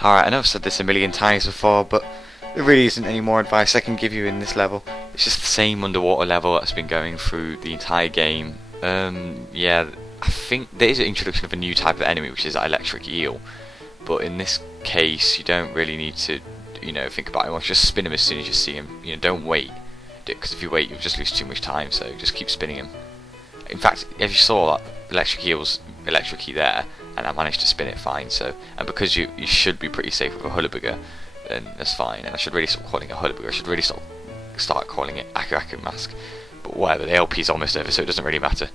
Alright, I know I've said this a million times before, but there really isn't any more advice I can give you in this level. It's just the same underwater level that's been going through the entire game. Yeah, I think there is an introduction of a new type of enemy, which is that electric eel. But in this case, you don't really need to, think about it. Just spin him as soon as you see him. Don't wait, because if you wait, you'll just lose too much time. So just keep spinning him. In fact, if you saw that electric eel's electric-y there, and I managed to spin it fine. So, and because you should be pretty safe with a hullabugger, then that's fine. And I should really stop calling it hullabugger. I should really start calling it Aku mask. But whatever, the LP's almost over, so it doesn't really matter.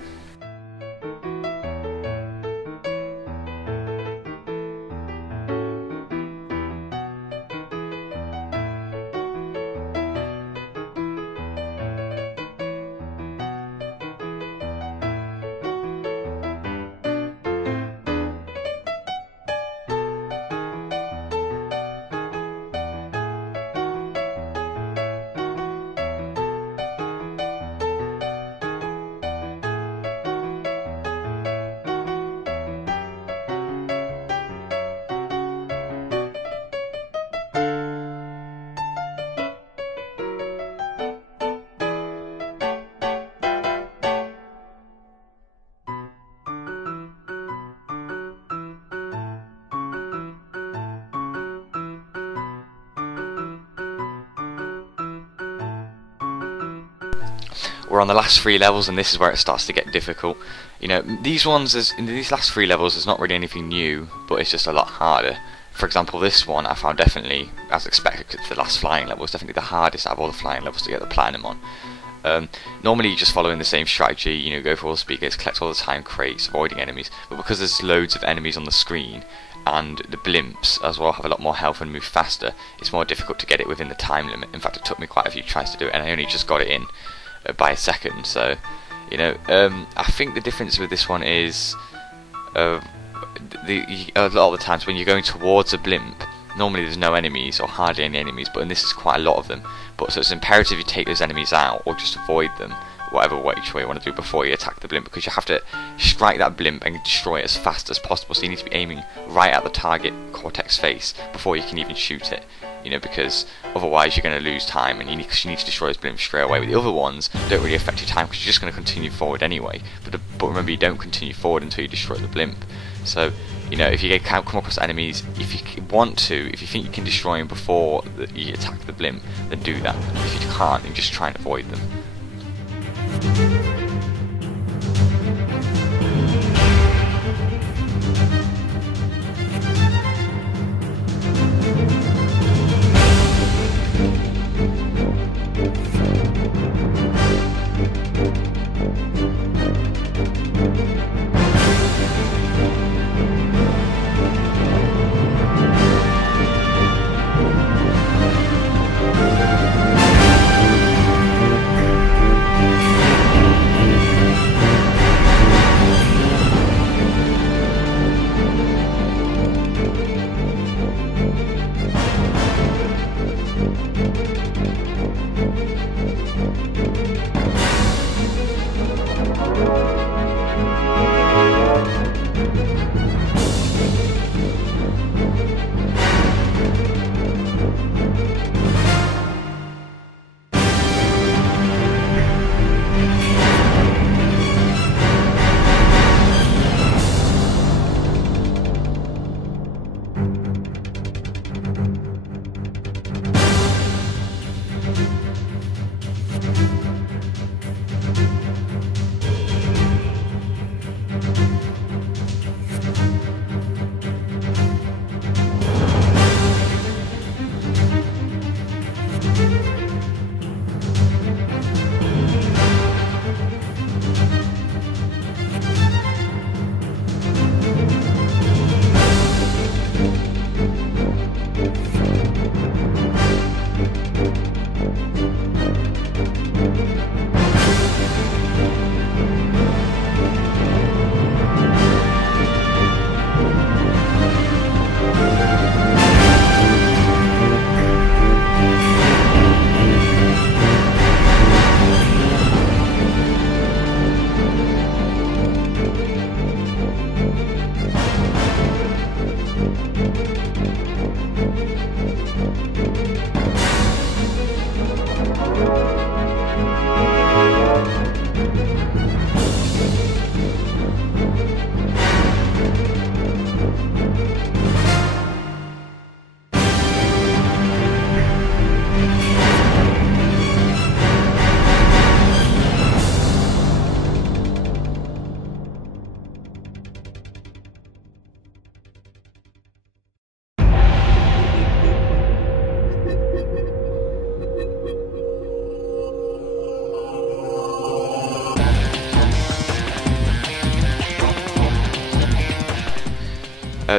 We're on the last 3 levels, and this is where it starts to get difficult. These ones, in these last 3 levels, there's not really anything new, but it's just a lot harder. For example, this one I found definitely, as expected, because the last flying level is definitely the hardest out of all the flying levels to get the platinum on. Normally you're just following the same strategy, go for all the speed gates, collect all the time crates, avoiding enemies, but because there's loads of enemies on the screen, and the blimps as well have a lot more health and move faster, it's more difficult to get it within the time limit. In fact, it took me quite a few tries to do it, and I only just got it in by a second. So I think the difference with this one is a lot of the times when you're going towards a blimp, normally there's no enemies or hardly any enemies, but in this is quite a lot of them. But so it's imperative you take those enemies out or just avoid them, which way you want to do before you attack the blimp, because you have to strike that blimp and destroy it as fast as possible. So you need to be aiming right at the target cortex face before you can even shoot it. Because otherwise you're going to lose time, and you need to destroy those blimps straight away. With the other ones, don't really affect your time because you're just going to continue forward anyway. But remember, you don't continue forward until you destroy the blimp. So if you come across enemies, if you think you can destroy them before you attack the blimp, then do that. If you can't, then just try and avoid them.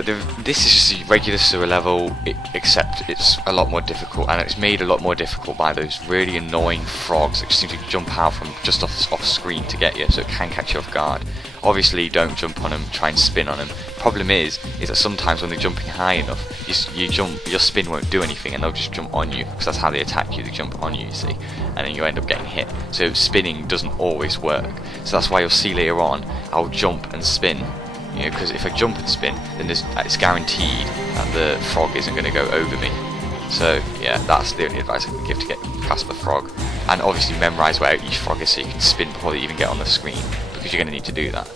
This is just a regular sewer level, except it's a lot more difficult, and it's made a lot more difficult by those really annoying frogs that just seem to jump out from just off screen to get you, so it can catch you off guard. Obviously, don't jump on them, try and spin on them. Problem is that sometimes when they're jumping high enough, your spin won't do anything, and they'll just jump on you, because that's how they attack you. They jump on you, you see, and then you end up getting hit. So spinning doesn't always work. So that's why you'll see later on, I'll jump and spin. You know, because if I jump and spin, then it's guaranteed that the frog isn't going to go over me. So yeah, that's the only advice I can give to get past the frog. And obviously memorise where each frog is so you can spin before they even get on the screen, because you're going to need to do that.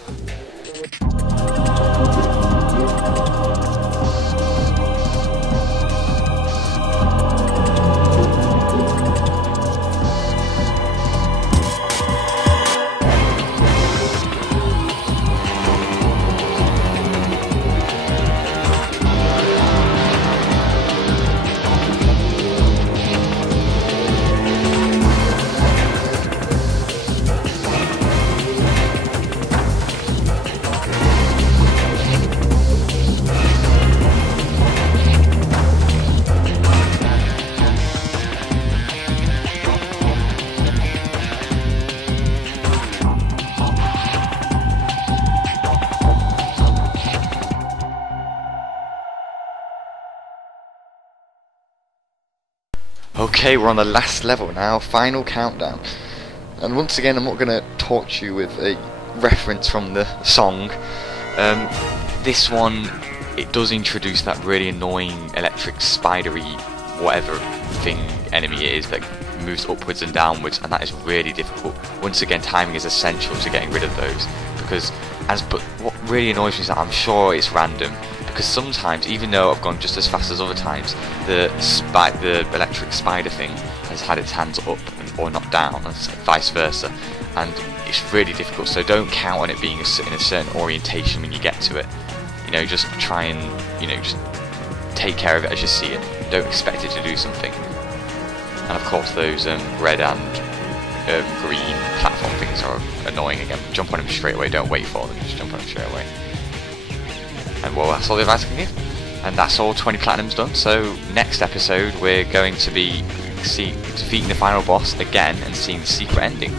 Okay, we're on the last level now, final countdown. And once again, I'm not going to torture you with a reference from the song. This one, it does introduce that really annoying electric spidery whatever thing enemy it is that moves upwards and downwards, and that is really difficult. Once again, timing is essential to getting rid of those, because but what really annoys me is that I'm sure it's random. Because sometimes, even though I've gone just as fast as other times, the electric spider thing has had its hands up or not down, and vice versa, and it's really difficult. So don't count on it being in a certain orientation when you get to it. You know, just try and just take care of it as you see it. Don't expect it to do something. And of course, those red and green platform things are annoying again. Jump on them straight away. Don't wait for them. Just jump on them straight away. And well, that's all the advice I can give. And that's all 20 Platinum's done. So next episode we're going to be defeating the final boss again and seeing the secret ending.